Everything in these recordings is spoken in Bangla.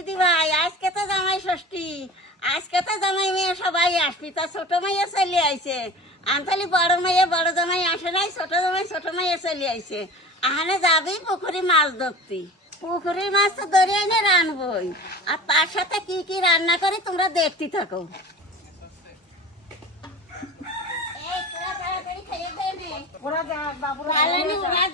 দিদি ভাই, আজকে তো জামাই ষষ্ঠী, আজকে তো জামাই মেয়ে সবাই আসবি, তা ছোট মেয়ে চলে আইছে। আনতালি বড় মেয়ে বড় জামাই আসে নাই, ছোট জামাই ছোট মেয়ে চলে আইছে। আহানে যাবি পুকুরি মাছ ধরতি, পুকুরির মাছ তো ধরে এনে রানবই, আর তার সাথে কি কি রান্না করি তোমরা দেখতে থাকো। ওরা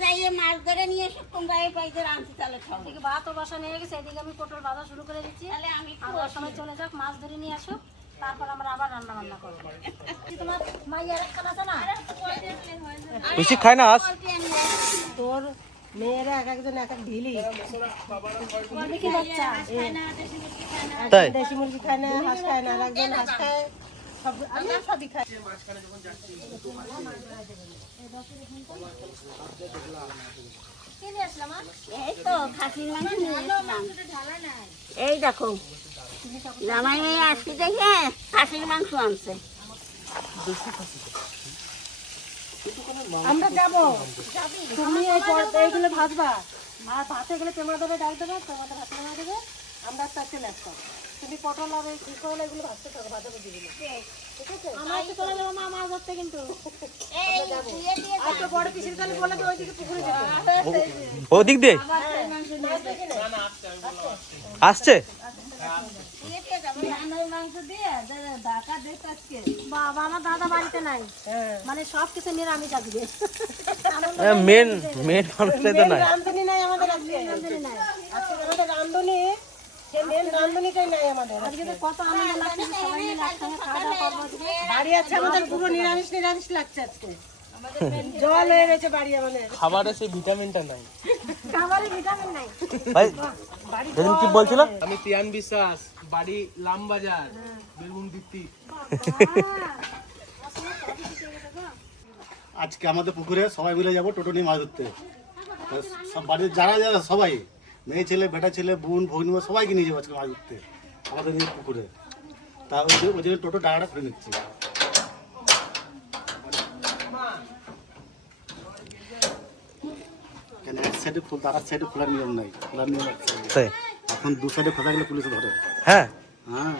যাইয়ে মাছ ধরে নিয়ে এসে তোমরা এই পাইতে রাঁধতে তাহলে খাও। ভাতও বসা নিয়ে গেছে, এদিকে আমি পটল ভাজা শুরু করে দিচ্ছি। তাহলে আমি আমার সময় চলে যাক, মাছ ধরে নিয়ে আসো, তারপর আমরা আবার রান্না বান্না করবো। তোমার মাইয়ার একখান আছে না, বেশি খায় না আজ। তোর মেয়েরা এক একজন এক এক ঢিলি। দেখি বাচ্চা তাই দেশি মুরগি খায় না, হাঁস খায় না, আর একজন হাঁস খায়, সব আমি সবই খাই। এই তো খাসির মাংস নিয়ে এসেছিলাম। এই দেখো জামাই মেয়ে আসছি দেখে খাসির মাংস আনছে। আমরা যাবো, তুমি এইগুলো ভাজবা, আর ভাতে গেলে তোমরা দেবে ডাল দেবে, তোমাদের ভাত নেওয়া দেবে, আমরা চলে আসতাম। তুমি পটল আর কি করলে এগুলো ভাজতে থাকো, ভাজা বুঝি দিলে ঠিক আছে। আমরা একটু চলে যাবো মা মাছ ধরতে, কিন্তু আর তো বড় পিসির কালে বলে তো ওইদিকে পুকুরে যেতে। ওদিক দিয়ে আসছে। বাবা আমার দাদা বাড়িতে নাই, মানে সব কিছু নিরামিষ আজকে। মেন মেন মানুষটাই তো নাই। রান্ধুনি নাই আমাদের আজকে, আজকে আমাদের রান্ধুনি, সেই মেন রান্ধুনিটাই নাই আমাদের আজকে। কত আনন্দ লাগছে, সবাই মিলে একসঙ্গে খাওয়া দাওয়া করবো। বাড়ি আছে আমাদের পুরো নিরামিষ নিরামিষ লাগছে আজকে, জল হয়ে গেছে বাড়ি আমাদের। খাবারে সেই ভিটামিনটা নাই। খাবারে ভিটামিন নাই। ভাই সেদিন কি বলছিল? আমি তিয়ান বিশ্বাস, বাড়ি লামবাজার, বীরভূম দীপ্তি। আজকে আমাদের পুকুরে সবাই মিলে যাবো টোটো নিয়ে মাছ ধরতে। সব বাড়ির যারা যারা সবাই, মেয়ে ছেলে বেটা ছেলে বোন ভগ্নী সবাইকে নিয়ে যাবো আজকে মাছ ধরতে আমাদের নিয়ে পুকুরে। তা ওই জন্য টোটো টাকাটা করে নিচ্ছি। কেন এক সাইডে তার সাইডে খোলার নিয়ম নাই, খোলার নিয়ম এক সাইডে। তাই এখন দু সাইডে খোলা গেলে পুলিশে ধরে। হ্যাঁ হ্যাঁ,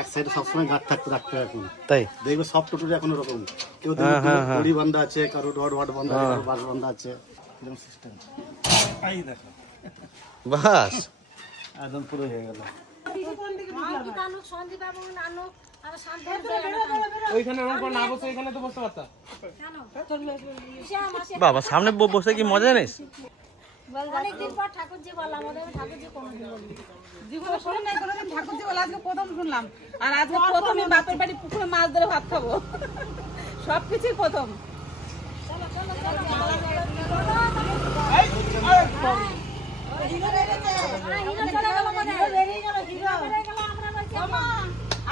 এক সাইডে সবসময় গাছ থাকতে রাখতে হয় এখন। তাই দেখবে সব টোটোর এখন ওরকম, কেউ দড়ি বান্ধা আছে, কারো রড বান্ধা আছে, কারো বাস বান্ধা আছে, এরকম সিস্টেম। এই দেখো বাস একদম পুরো হয়ে গেল। ওইখানে আমার পর না বসে এখানে তো বসতে পারতাম। বাবা সামনে বসে কি মজা জানিস? অনেকদিন পর ঠাকুরজি বললাম, ওদের ঠাকুরজি কোনোদিন বলিনি। জীবনে শুনে নাই কোনোদিন ঠাকুরজি বলে, আজকে প্রথম শুনলাম। আর আজকে প্রথমে বাপের বাড়ি পুকুরে মাছ ধরে ভাত খাবো, সবকিছুই প্রথম।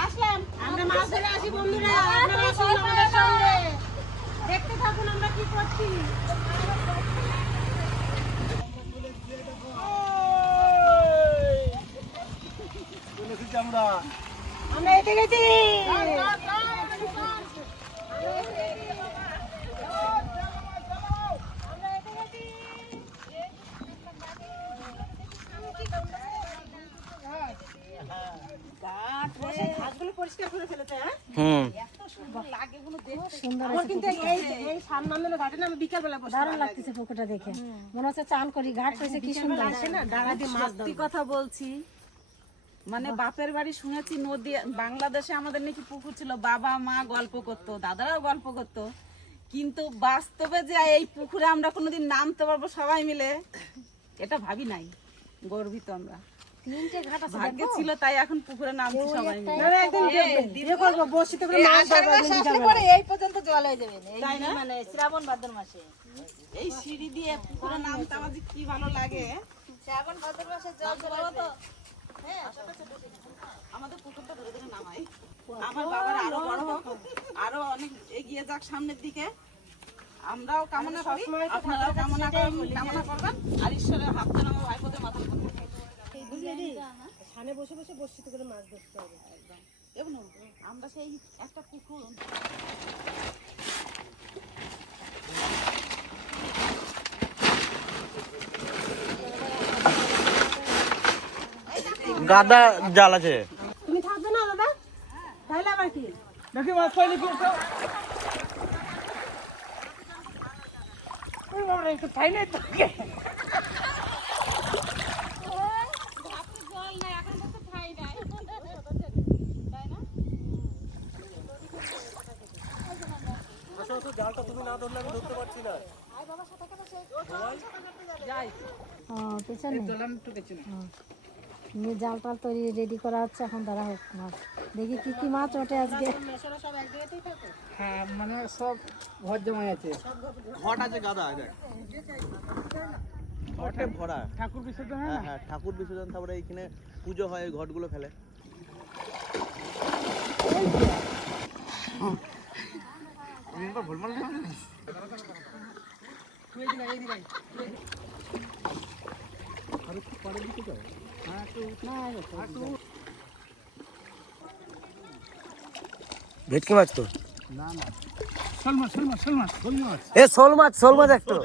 আসলাম, আমরা মাছ ধরে আসি বন্ধুরা, আপনারা আসুন আমাদের সঙ্গে, দেখতে থাকুন আমরা কি করছি। আমরা এসে গেছি। ঘাসগুলো পরিষ্কার করে ফেলেছে, হ্যাঁ হুম আমার কিন্তু এই সামনে ঘাটে না, আমি বিকালবেলা বসে দারুণ লাগতেছে পুকুরটা দেখে, মনে হচ্ছে চান করি, ঘাট হয়েছে কি সুন্দর আসে না, ডাঙা দিয়ে মাছ সত্যি কথা বলছি, মানে বাপের বাড়ি শুনেছি নদী, বাংলাদেশে আমাদের নাকি পুকুর ছিল, বাবা মা গল্প করতো, দাদারাও গল্প করতো, কিন্তু বাস্তবে যে এই পুকুরে আমরা কোনোদিন নামতে পারবো সবাই মিলে, এটা ভাবি নাই। গর্বিত আমরা, তিনটে ঘাট আছে, ভাগ্যে ছিল তাই এখন পুকুরে নামছি সবাই মিলে। এই পর্যন্ত জল হয়ে যাবে, তাই না? মানে শ্রাবণ ভাদ্র মাসে, এই সিঁড়ি দিয়ে পুকুরে নামতে আমার যে কি ভালো লাগে। শ্রাবণ ভাদ্র মাসে জল চলে। আমাদের পুকুরটা ধরে ধরে নামাই, আমার বাবার আরো বড় হোক, আরো অনেক এগিয়ে যাক সামনের দিকে, আমরাও কামনা করি, আপনারাও কামনা করবেন, আর ঈশ্বরের হাত যেন আমার ভাইপোদের মাথার উপর থাকে। সামনে বসে বসে বসিতে করে মাছ ধরতে হবে। এবং আমরা সেই একটা পুকুর গাদা জাল আছে। তুমি থাকবে না দাদা? তাহলে আবার কি? দেখি মাছ পাইনি কি একটা ওই বাবা একটু পাই নাই তো পেছনে জাল টাল তৈরি রেডি করা হচ্ছে এখন। ধরা হোক মাছ, দেখি কি কি মাছ ওঠে আজকে। হ্যাঁ মানে সব ঘর জমাই আছে ঘট আছে গাদা আছে। ঘটে ভরা। ঠাকুর বিসর্জন হয় হ্যাঁ হ্যাঁ, ঠাকুর বিসর্জন, তারপরে এইখানে পুজো হয়, ওই ঘটগুলো ফেলে। ভেটকি মাছ তো শোল মাছ শোল মাছ শোল মাছ শোল মাছ এ শোল মাছ একটু।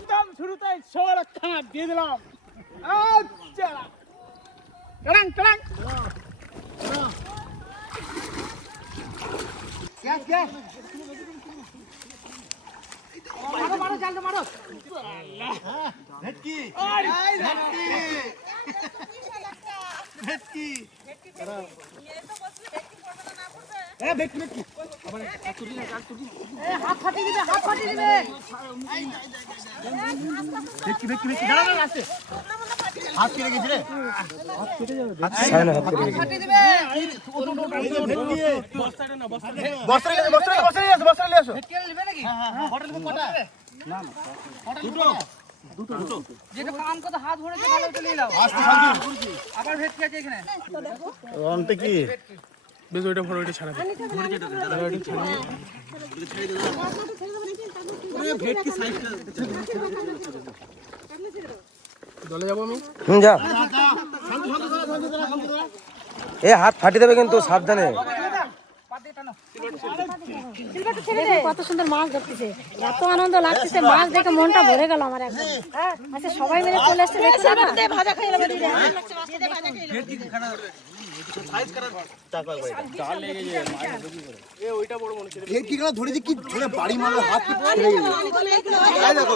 একদম শুরুতে শোল খানা দিয়ে দিলাম। আচ্ছা টাং টাং গ্যাস গ্যাস মারো মারো জালটা মারো। ভেটকি ভেটকি ভেটকি এ ভেটকি ভেটকি আবার তুলি না কাট তুলি এ হাত ফাটিয়ে দিবে হাত ফাটিয়ে দিবে। ভেটকি ভেটকি ভেটকি দাঁড়া দাঁড়া আছে হাত কেটে গেছে রে হাত কেটে যাবে হাত ফাটিয়ে দিবে। ভেটকি বস্তাটা না বস্তা নিয়ে আসো ভেটকি নেবে নাকি? হ্যাঁ বটল কটা না না দুটো যেটা কাম করতে হাত ভরেছে ভালো চলে নাও আস্তে শান্তি। আবার ভেটকি আছে এখানে রনটা কি বেশ ওইটা ভরে ওইটা ছাড়া ভেটকি সাইজটা দলে যাবো আমি। যা, এ হাত ফাটিয়ে দেবে কিন্তু, সাবধানে। কত সুন্দর মাছ ধরতেছে, এত আনন্দ লাগতেছে মাছ দেখে মনটা ভরে গেল আমার একদম। আচ্ছা সবাই মিলে চলে আসছে দেখছি না ভাজা খাই ভেটকি কেন ধরে কি ধরে বাড়ি মারলো হাত ছেড়ে গেল।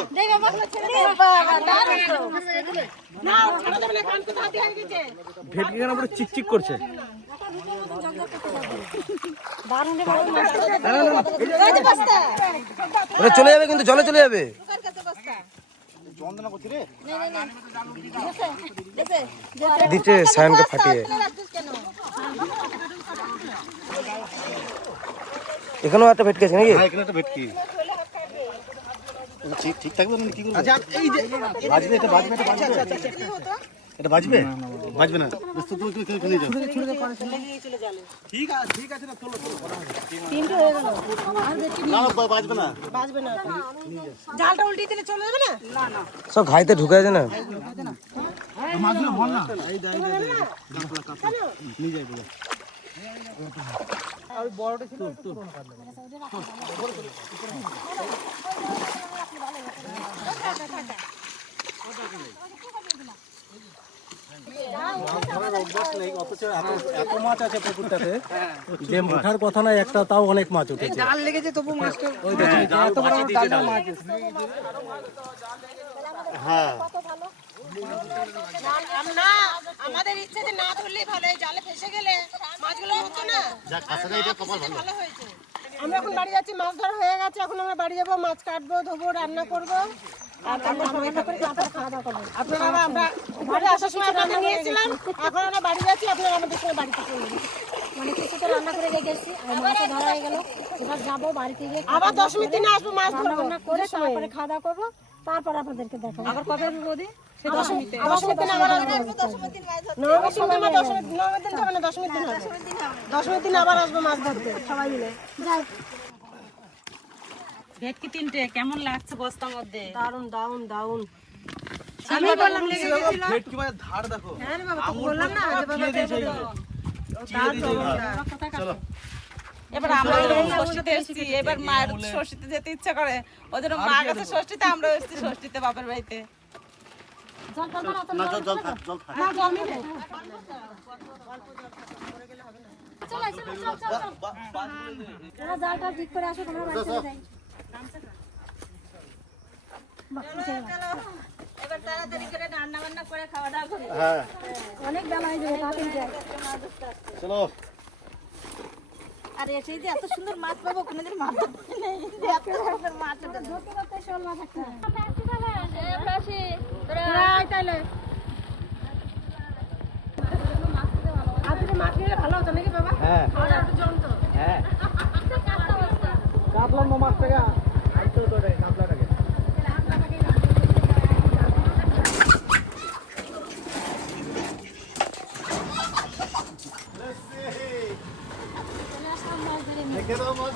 ভেটকি কেন পুরো চিকচিক করছে। ওরা চলে যাবে কিন্তু, জলে চলে যাবে। দিচ্ছে সায়নকে ফাটিয়ে। এখানেও একটা ভেটকি আছে নাকি? হ্যাঁ এখানে একটা ভেটকি ঠিক ঠিক থাকবে না কি করবে? আচ্ছা এই যে বাজবে, এটা বাজবে, এটা বাজবে, এটা বাজবে বাজবে না বুঝতে তুমি নিয়ে যাও। ঠিক আছে ঠিক আছে না চলো চলো না বাজবে না জালটা উল্টিয়ে দিলে চলে যাবে না? সব ঘাইতে ঢুকে আছে না। মাছগুলো ভর না এই দাই নিয়ে যাই বলে আর বড়টা ছিল একটু এত মাছ আছে পুকুরটাতে যে ওঠার কথা না একটা, তাও অনেক মাছ উঠেছে। জাল লেগেছে তবু মাছটা এত বড় জালটা মাছ আছে। হ্যাঁ না আমাদের ইচ্ছে যে না ধরলেই ভালো, এই জালে ফেসে গেলে মাছগুলো হতো না। যা কাছে এটা কপাল ভালো। ভালো হয়েছে। আমরা এখন বাড়ি যাচ্ছি, মাছ ধরা হয়ে গেছে, এখন আমরা বাড়ি যাবো, মাছ কাটবো, ধোবো, রান্না করবো, আর তারপর রান্না করে তারপর খাওয়া দাওয়া করবো। আপনারা আমরা ঘরে আসার সময় রান্না নিয়েছিলাম, এখন আমরা বাড়ি যাচ্ছি, আপনারা আমাদের সঙ্গে বাড়িতে চলে যাবেন। মানে কিছু তো রান্না করে রেখে এসেছি, আর মাছ ধরা হয়ে গেল, এবার যাবো বাড়িতে গিয়ে আবার 10 মিনিট দিনে আসবো, মাছ ধরবো, রান্না করে তারপরে খাওয়া দাওয়া করবো, তারপর আপনাদেরকে দেখাবো। আবার কবে আসবো বৌদি? 10 মিনিট দিন আবার আসবো। 10 মিনিট দিন যাবে না, 10 মিনিট দিন হবে। 10 মিনিট দিন আবার আসবো মাছ ধরতে সবাই মিলে। যাই ভেটকি 3টে কেমন লাগছে বস্তার মধ্যে? দারুন দারুন দারুন। আমি বললাম লেগে গেছিল। ভেটকি মাছের ধার দেখো। হ্যাঁ রে বাবা, তোকে বললাম না যে বাবা চলো এবার আমরা ষষ্ঠীতে এসেছি, এবার মায়ের ষষ্ঠীতে যেতে ইচ্ছা করে, ওই জন্য মা গেছে ষষ্ঠীতে, আমরা এসেছি ষষ্ঠীতে বাপের বাড়িতে। না জল থাক জল থাক জালটা ঠিক করে আসো, তোমরা বাড়ি চলে যাই। এবার তাড়াতাড়ি করে রান্না বান্না করে খাওয়া দাওয়া করি। হ্যাঁ অনেক বেলা হয়ে যাবে, তাড়াতাড়ি যাই। চলো আর এসেই যে এত সুন্দর মাছ পাবো কোনোদিন মাছ নেই, এত সুন্দর মাছ ধরতে ধরতে শোল মাছ একটা। মাছ খেলে ভালো হতো নাকি বাবা? হ্যাঁ খাওয়াটা একটু জমতো। হ্যাঁ কাতলা মাছ টাকা আইতো তো রে কাতলাটাকে দেখে দাও মাছ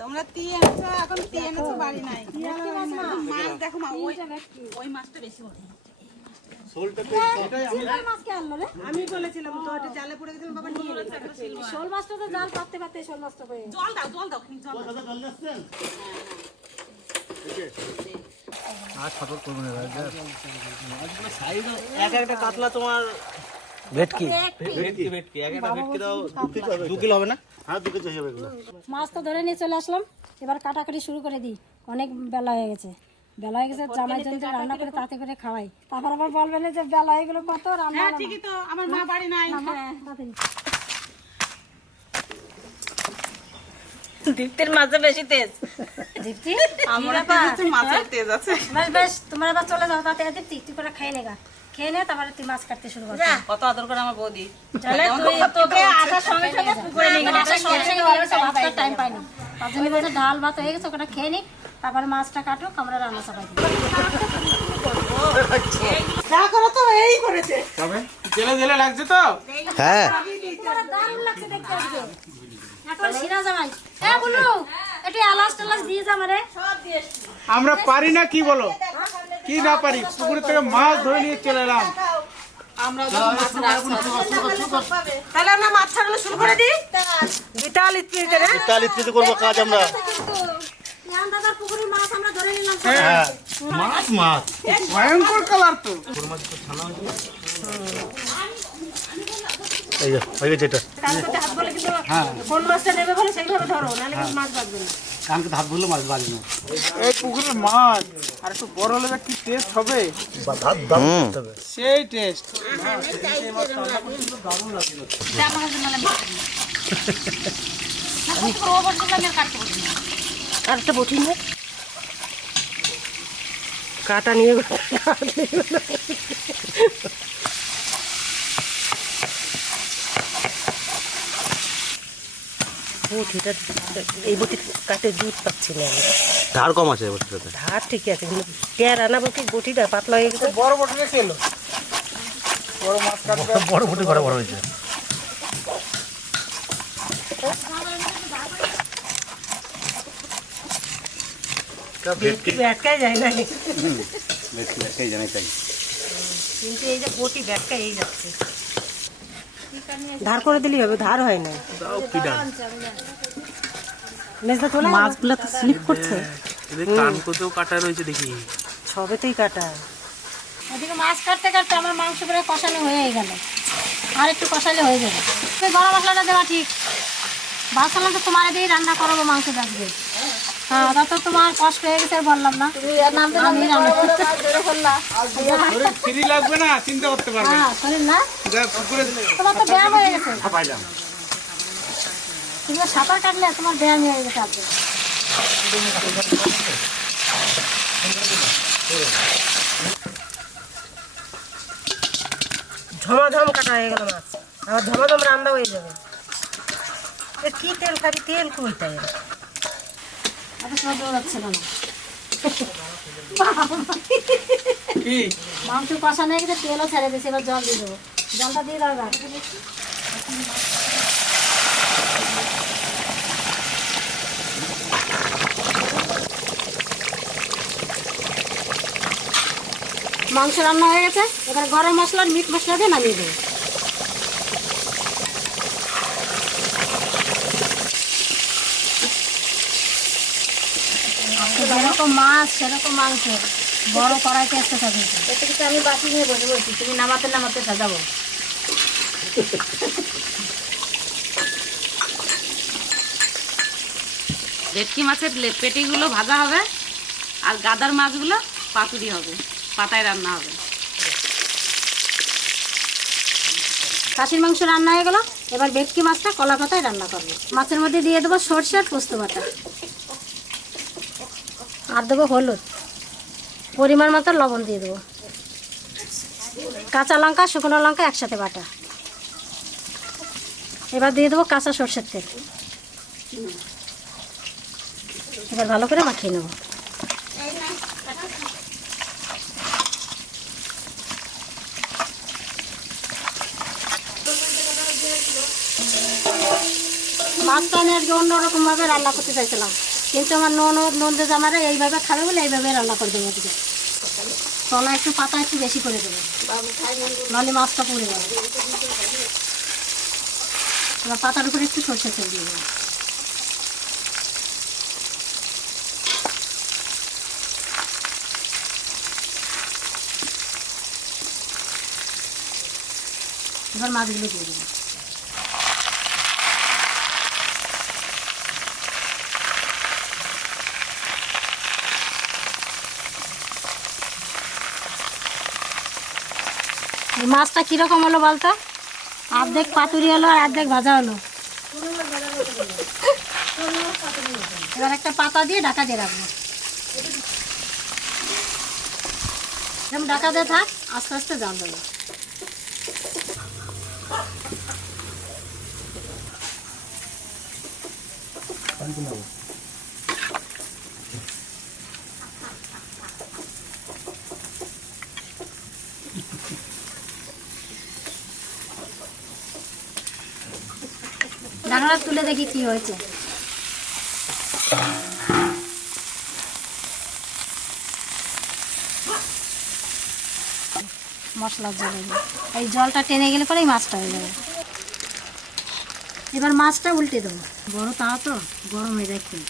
তোমরা তি এনেছো, এখন তি এনেছো, বাড়ি নাই। মাছ দেখো মা, ওই মাছটা বেশি বড়। শোলটা সিলভার মাছ কে আনলো রে? আমি বলেছিলাম তো, ওটা জালে পড়ে গেছিল, বাবা নিয়ে গেছে। শোল মাছটা তো জাল পাততে পাততে শোল মাছটা পেয়ে গেছে। জল দাও, জল দাও, জল দাও। জল দিচ্ছেন এক একটা কাতলা তোমার ভেটকি ভেটকি ভেটকি এক একটা ভেটকি দাও 2 কিলো হবে না? হ্যাঁ 2 কেজি হবে এগুলো মাছ তো ধরে নিয়ে চলে আসলাম, এবার কাটাকাটি শুরু করে দিই। অনেক বেলা হয়ে গেছে, বেলা হয়ে গেছে, জামাই জন্য রান্না করে তাতে করে খাওয়াই। তারপর আবার বলবেন যে বেলা হয়ে গেল কত রান্না। হ্যাঁ ঠিকই তো, আমার মা বাড়ি নাই। দীপ্তির মাঝে বেশি তেজ। দীপ্তি আমরা তো মাছের তেজ আছে। বেশ বেশ, তোমার এবার চলে যাও, তাতে দীপ্তি তুই করে খেয়ে নেগা, খেয়ে নে, তারপরে তুই মাছ কাটতে শুরু করবি। কত আদর করে আমার বৌদি। তাহলে তুই তোকে আসার সঙ্গে সঙ্গে পুকুরে নিয়ে গেলে আসার সঙ্গে সঙ্গে ওরা ভাতটা টাইম পাইনি, তার জন্য বলছে ডাল ভাত হয়ে গেছে, ওটা খেয়ে নি, তারপরে মাছটা কাটো, আমরা রান্না চাপাই দিই। যা করো তো এই করেছে। জেলে জেলে লাগছে তো হ্যাঁ দারুণ লাগছে দেখতে আজকে। এখন সিরা জামাই, এ বলু একটু এলাচ টেলাচ দিয়ে যা আমারে। আমরা পারি না কি বলো কি না পারি পুকুর থেকে মাছ ধরে নিয়ে চলে এলাম তাহলে আমরা মাছ ছাড়লে শুরু করে দিই। বিতাল ইত্রিতে রে। কাল ইত্যাদি করবো কাজ আমরা ইয়ান দাদার পুকুরের মাছ আমরা ধরে নিলাম। হ্যাঁ মাছ মাছ ভয়ঙ্কর কালার তো এই যে হয়ে গেছে এটা কালকে হাত বলে কিন্তু কোন মাছটা নেবে বলে সেইভাবে ধরো, নাহলে কিন্তু মাছ বাঁচবে না। কানকে হাত বললে মাছ বাজে না এই পুকুরের মাছ আর একটু বড় হলে কি টেস্ট হবে হাত দাম করতে হবে সেই টেস্ট কাটতে বটি না, কাটা নিয়ে বটিটা, এই বটি কাটে দুধ পাচ্ছি না আমি। ধার কম আছে বলতে ধার ঠিক আছে, কিন্তু টেরা না বলতে বটিটা পাতলা হয়ে গেছে। বড় বটে ছিল বড় মাছ কাটবে বড় বড় করে বড় হয়েছে ব্যাটকাই যায় না, সেই জানাই তাই কিন্তু এই যে বটি ব্যাটকাই এই যাচ্ছে। ধার করে দিলেই হবে, ধার হয় না। মাছগুলো তো স্লিপ করছে, কান কোতেও কাটা রয়েছে দেখি সবেতেই কাটা। ওদিকে মাছ কাটতে কাটতে আমার মাংস প্রায় কষানো হয়ে গেল, আর একটু কষালে হয়ে যাবে। গরম মশলাটা দেওয়া ঠিক, ভাবছিলাম তো তোমার দিয়েই রান্না করাবো মাংস ডাকবে। হ্যাঁ তা তো তোমার কষ্ট হয়ে গেছে, বললাম না আমি রান্না ফ্রি লাগবে না চিন্তা করতে পারবে হ্যাঁ শরীর না, পুকুরে তোমার তো ব্যায়াম হয়ে গেছে, তুমি সাঁতার কাটলে তোমার ব্যায়াম হয়ে গেছে। আপনি ঝমাঝম কাটা হয়ে গেল মাছ, আবার ঝমাঝম রান্না হয়ে যাবে। কি তেল খাবি, তেল কই তাই এত সহ্য যাচ্ছে না। কি মাংস কষানো হয়ে গেছে, তেলও ছেড়ে দিয়েছে, এবার জল দিয়ে দেবো। জলটা দিয়ে দাও। মাংস রান্না হয়ে গেছে, এবার গরম মশলা আর মিট মশলা দিয়ে নামিয়ে দেবো। যেরকম মাছ সেরকম মাংস, বড় কড়াইতে একটা সাজাইছে। এটা কিন্তু আমি বাকি নিয়ে বসে বলছি, তুমি নামাতে নামাতে সাজাবো। ভেটকি মাছের পেটিগুলো ভাজা হবে আর গাদার মাছগুলো পাতুরি হবে, পাতায় রান্না হবে। খাসির মাংস রান্না হয়ে গেল, এবার ভেটকি মাছটা কলা পাতায় রান্না করবো। মাছের মধ্যে দিয়ে দেবো সরষে আর পোস্ত বাটা, আর দেবো হলুদ, পরিমাণ মতো লবণ দিয়ে দেবো, কাঁচা লঙ্কা শুকনো লঙ্কা একসাথে বাটা। এবার দিয়ে দেবো কাঁচা সরষের তেল। এবার ভালো করে মাখিয়ে নেব। মাছটা আমি আজকে অন্যরকমভাবে রান্না করতে চাইছিলাম, কিন্তু আমার নন্দে জামারা এইভাবে খাবে বলে এইভাবে রান্না করে দেবো আজকে। তলা একটু পাতা একটু বেশি করে দেবো, নাহলে মাছটা পুড়ে যাবে। এবার পাতার উপরে একটু সরষের তেল দিয়ে দেবো। এবার মাছগুলো দিয়ে দেবো। এই মাছটা কিরকম হলো বলতো? অর্ধেক পাতুরি হলো আর অর্ধেক ভাজা হলো। এবার একটা পাতা দিয়ে ঢাকা দিয়ে রাখবো। এরকম ঢাকা দিয়ে থাক, আস্তে আস্তে জাল দেবো। ঢাকনা তুলে দেখি কি হয়েছে। মশলার জল, এই জলটা টেনে গেলে পরে এই মাছটা হয়ে যাবে। এবার মাছটা উল্টে দেবো, বড় তাও তো গরম হয়ে যায় খুব।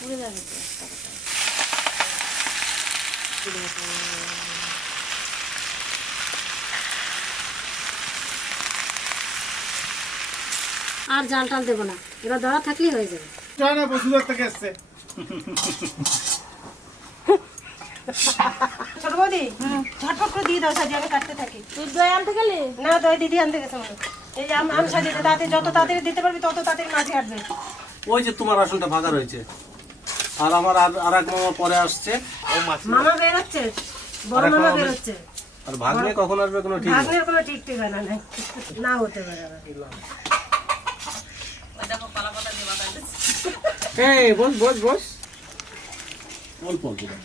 পুড়ে যাবে তো। আর জাল টাল দেবো না, এবার ধরা থাকলেই হয়ে যাবে। ছোট বৌদি ঝটপট করে দিয়ে দাও, সাজিয়ে আমি কাটতে থাকি। তুই দই আনতে গেলি? না, দই দিদি আনতে গেছে মনে। এই যে আম সাজিয়ে তাড়াতাড়ি, যত তাড়াতাড়ি দিতে পারবি তত তাড়াতাড়ি মাছ কাটবে। ওই যে তোমার আসলটা ভাগা রয়েছে, আর আমার আর এক মামা পরে আসছে। ও মাছ মামা বেরোচ্ছে, বড় মামা বেরোচ্ছে। আর ভাগ্নে কখন আসবে কোনো ঠিক নেই। ভাগ্নের কোনো ঠিক ঠিকানা নেই, না হতে পারে আবার। এই বস বস বস, অল্প অল্প দাও।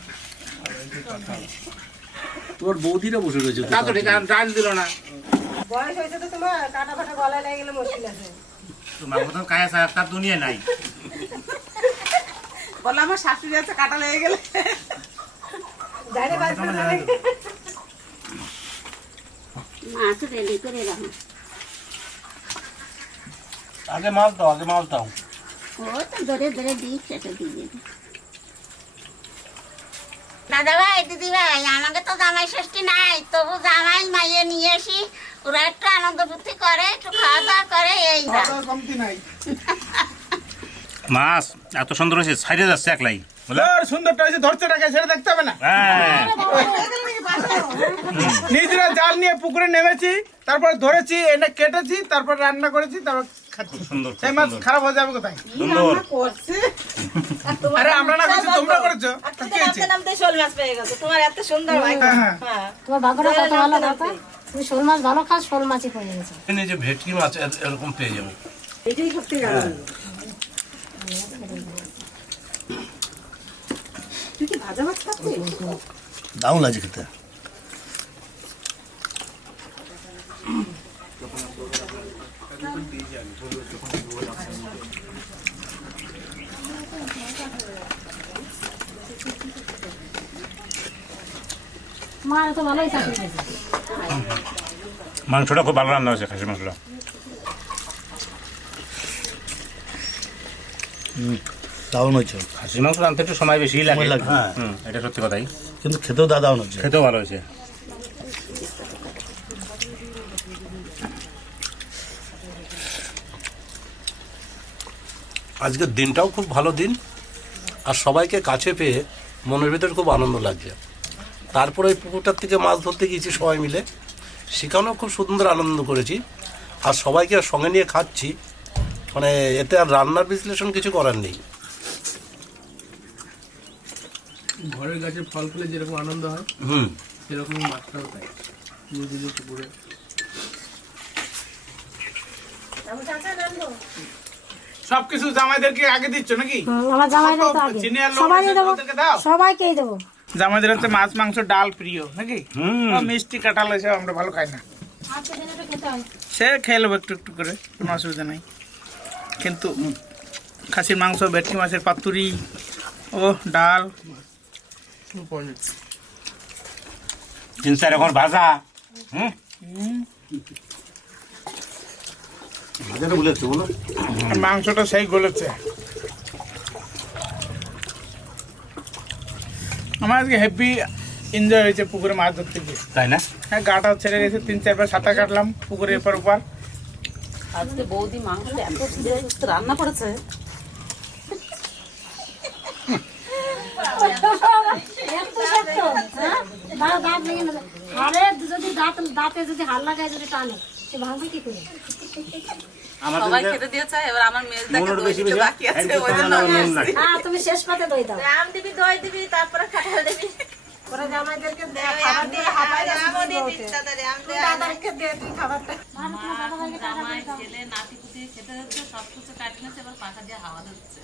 তোর বৌদিরা বসে রয়েছে তো। ডাল দিল না বয়স হয়েছে তো তোমার, কাটা ফাটা গলায় লেগে গেলে মুশকিল আছে। তোমার মতন কায়া তার দুনিয়া নাই। বলে আমার শাশুড়ি আছে, কাটা লেগে গেলে জানে বাঁচবে না। মাছ রেডি করে রাখো। আগে মাছ দাও, আগে মাছ দাও। ও তো ধরে ধরে দিই, সেটা দিয়ে দেবে। দাদা ভাই, দিদি ভাই, আমাকে তো জামাই ষষ্ঠী নাই, তবু জামাই মাইয়ে নিয়ে আসি, ওরা একটু আনন্দ বুদ্ধি করে, একটু খাওয়া দাওয়া করে, এই না। মাছ এত সুন্দর হয়েছে, ছাইড়ে যাচ্ছে একলাই। সুন্দরটা হয়েছে, ধরছে টাকা সেটা দেখতে হবে না। হ্যাঁ নিজেরা জাল নিয়ে পুকুরে নেমেছি, তারপর ধরেছি, এনে কেটেছি, তারপর রান্না করেছি, তারপর খাচ্ছি। সেই মাছ খারাপ হয়ে যাবে কোথায়? করছে আরে আমরা না করছি, তোমরা করেছো। নামতে নামতে শোল মাছ পেয়ে গেছো, তোমার এত সুন্দর ভাই। হ্যাঁ। হ্যাঁ তোমার ভাগ্যটা কত ভালো দাদা, তুমি শোল মাছ ভালো খাও, শোল মাছই পেয়ে গেছো। যে ভেটকি মাছ এরকম পেয়ে যাবো। এটাই সত্যি কথা। তুই কি ভাজা মাছ খাচ্ছিস? দারুণ লাগছে খেতে। মা তো ভালোই চাকরি করেছে। মাংসটা খুব ভালো রান্না হয়েছে, খাসি মাংসটা। দারুণ হয়েছে। খাসি মাংস রান্নতে একটু সময় বেশি লাগে। সময় লাগে, হ্যাঁ। এটা সত্যি কথাই, কিন্তু খেতেও দারুণ হচ্ছে। খেতেও ভালো হয়েছে। আজকের দিনটাও খুব ভালো দিন, আর সবাইকে কাছে পেয়ে মনের ভিতরে খুব আনন্দ লাগছে। তারপরে ওই পুকুরটার থেকে মাছ ধরতে গিয়েছি সবাই মিলে, সেখানেও খুব সুন্দর আনন্দ করেছি। আর সবাইকে সঙ্গে নিয়ে খাচ্ছি, মানে এতে আর রান্নার বিশ্লেষণ কিছু করার নেই। ঘরের গাছের ফল ফুলে যেরকম আনন্দ হয়, সেরকমই মাছটাও তাই। নিজে পুকুরে সবকিছু জামাইদেরকে আগে দিচ্ছ নাকি? আমার জামাইরা তো আগে চিনি আর লবণ সবাইকে দেবো, ওদেরকে দাও। সবাইকেই দেবো। জামাইদের হচ্ছে মাছ মাংস ডাল প্রিয় নাকি? ও মিষ্টি কাঁঠাল এসব আমরা ভালো খাই না। সে খেয়ে নেবো একটু একটু করে, কোনো অসুবিধা নাই। কিন্তু খাসির মাংস, ভেটকি মাছের পাতুরি, ও ডাল, জিনিসটা এখন ভাজা। ভাজাটা বলেছে বলো। আর মাংসটা সেই গলেছে। আমার আজকে হেভি এনজয় হয়েছে পুকুরে মাছ ধরতে গিয়ে। তাই না? হ্যাঁ, গাটা ছেড়ে গেছে, 3-4 বার সাঁতার কাটলাম পুকুরে এপার ওপার। আজকে বৌদি মাংস এত সুন্দর রান্না করেছে। এত শক্ত, হ্যাঁ? দাঁত ভেঙে নেবে। আরে যদি দাঁতে যদি হাল লাগায় যদি টানে, সে ভাঙবে কি করে? সবাই খেতে দিয়েছে, এবার আমার মেজদাকে দই দিতে বাকি আছে, ওই জন্য আমি আসছি। হ্যাঁ, তুমি শেষ পাতে দই দাও। আম দিবি, দই দিবি, তারপরে কাঁঠাল দিবি। পরে জামাইদেরকে আম দিয়ে হাঁপাই আমও দিয়ে দিস তাড়াতাড়ি, আম দিয়ে দাদাকে দিয়ে তুই খাবারটা। জামাই ছেলে নাতি পুতি খেতে হচ্ছে, সবকিছু কাটিয়েছে, এবার পাখা দিয়ে হাওয়া দিচ্ছে।